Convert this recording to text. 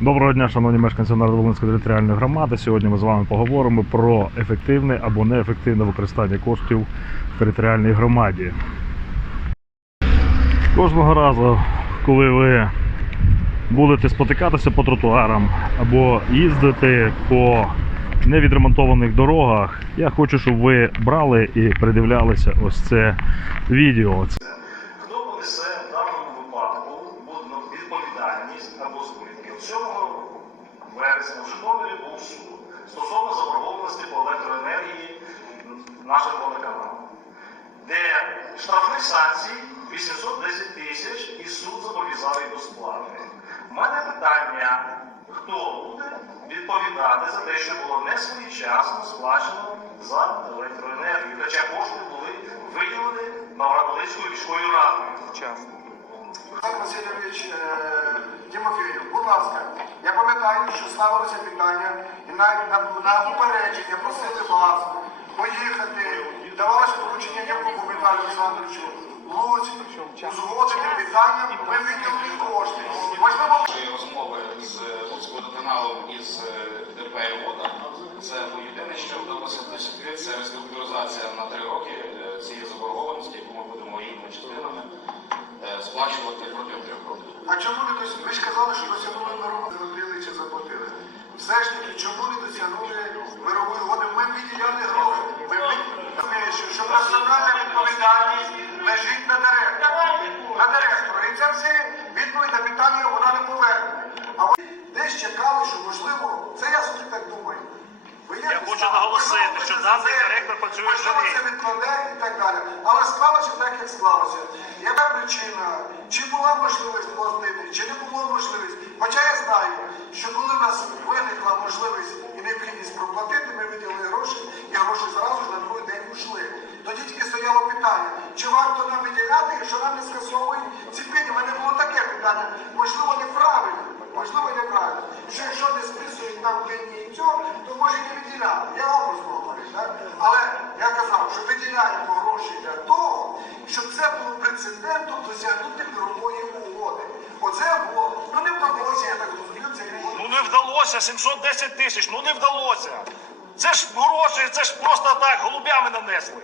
Доброго дня, шановні мешканці Народоволинської територіальної громади. Сьогодні ми з вами поговоримо про ефективне або неефективне використання коштів в територіальній громаді. Кожного разу, коли ви будете спотикатися по тротуарам або їздити по невідремонтованих дорогах, я хочу, щоб ви брали і придивлялися ось це відео. Хто понесе або збитки? 7 вересня в Житомирі був суд стосовно заборгованості по електроенергії нашого водоканалу, де штрафних санкцій 810 тисяч і суд зобов'язав їх до сплати. У мене питання, хто буде відповідати за те, що було не своєчасно сплачено за електроенергію, хоча кошти були виділені Новоград-Волинською міською радою. Вчасно. Васильович е, Тимофєєв, будь ласка, я пам'ятаю, що ставилося питання і навіть на, на попередження просили вас поїхати, давалося поручення Якову Віталію Олександровичу, Луць, узгодити питання, ми виділили кошти. Можливо, розмови з Луцького водоканалом і з ДП «Вода» це а чому не досягнули? Ви ж казали, що досягнули мирову заплатили чи заплатили. Все ж таки, чому не досягнули мирової угоди? Ми виділяли гроші. Ми розумієте, що, персональна відповідальність лежить на директорі. На директора. І це все відповідь на питання вона не поверне. А вони десь чекали, що можливо, це я собі так думаю. Ви Я хочу наголосити, що даний директор працює можливо, це відкладе і так далі. Але склалося як склалося. Яка причина? Чи була можливість платити, чи не було можливість? Хоча я знаю, що коли в нас виникла можливість і необхідність проплатити, ми виділили гроші, і гроші зразу ж на другий день ушли. Тоді тільки стояло питання, чи варто нам виділяти, якщо нам не скасовують ці пені. У мене було таке питання, можливо, неправильно. Можливо, неправильно. Що якщо не списують нам пені і цього, то може і не виділяти. Я образно говорю. Так? Але я казав, що виділяємо гроші для того, щоб це було прецедентом досягнути мирової угоди. Оце було. Ну не вдалося, я так розумію, це не було. Ну не вдалося, 710 тисяч, ну не вдалося. Це ж гроші, це ж просто так, голубями нанесли.